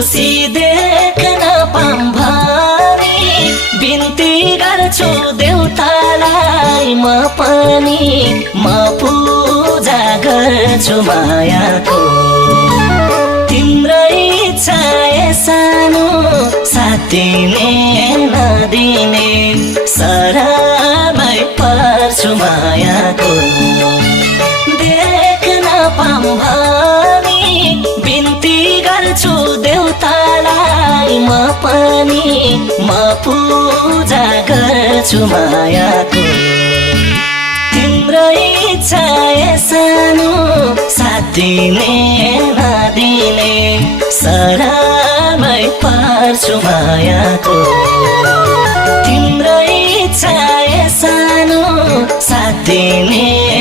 खुसी देख्न पाऊँ भनी बिन्ती गर्छु देउतालाई म पनि म पूजा गर्छु मायाको तिम्रै इच्छा सानो साथिने नदिने शरणमै पर्छु मायाको देख्न पाऊँ भनी बिन्ती गर्छु देउतालाई म पनि म पूजा गर्छु मायाको तिम्रै इच्छा सानो साथिने नदिने शरणमै पर्छु मायाको तिम्रै इच्छा सानो साथिने